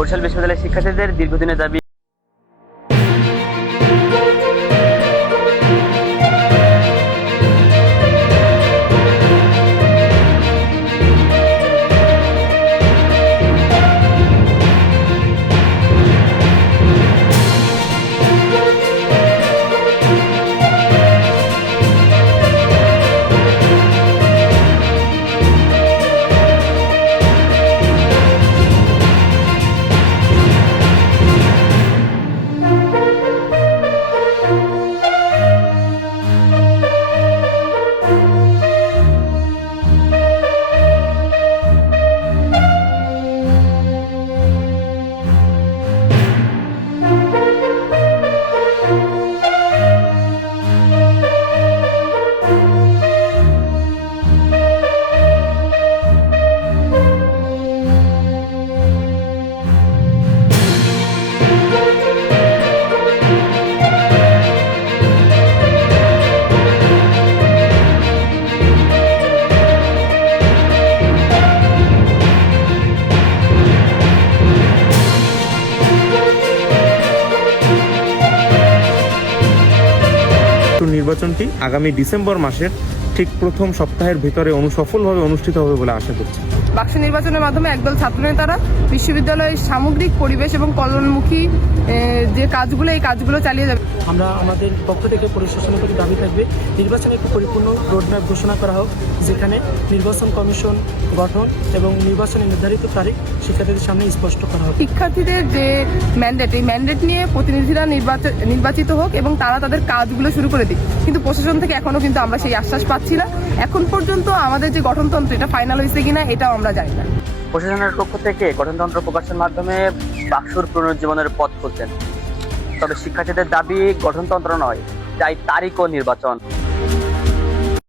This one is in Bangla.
বরিশাল বিশ্ববিদ্যালয়ের শিক্ষার্থীদের দীর্ঘদিনের দাবি তো নির্বাচনটি আগামী ডিসেম্বর মাসের ঠিক প্রথম সপ্তাহের ভিতরে অনুসফলভাবে অনুষ্ঠিত হবে বলে আশা করছি। বাক্স নির্বাচনের মাধ্যমে একদল ছাত্রনেতারা বিশ্ববিদ্যালয়ের সামগ্রিক পরিবেশ এবং কল্যাণমুখী যে কাজগুলো এই কাজগুলো চালিয়ে যাবে। আমরা আমাদের পক্ষ থেকে প্রশাসনের প্রতি দাবি থাকবে নির্বাচনে একটি পরিপূর্ণ রোডম্যাপ ঘোষণা করা হোক যেখানে নির্বাচন কমিশন গঠন এবং নির্বাচনের নির্ধারিত তারিখ শিক্ষার্থীদের সামনে স্পষ্ট করা হোক। শিক্ষার্থীদের যে ম্যান্ডেট এই ম্যান্ডেট নিয়ে প্রতিনিধিরা নির্বাচন নির্বাচিত হোক এবং তারা তাদের কাজগুলো শুরু করে দিক। কিন্তু প্রশাসন থেকে এখনও কিন্তু আমরা সেই আশ্বাস পাচ্ছি না। এখন পর্যন্ত আমাদের যে গঠনতন্ত্র এটা ফাইনাল হয়েছে কিনা এটাও আমরা জানি না। প্রশাসনের পক্ষ থেকে গঠনতন্ত্র প্রকাশের মাধ্যমে বাক্সুর পুনরুজ্জীবনের পথ খুলছেন। তবে শিক্ষার্থীদের দাবি গঠনতন্ত্র নয় চাই তারিখ ও নির্বাচন।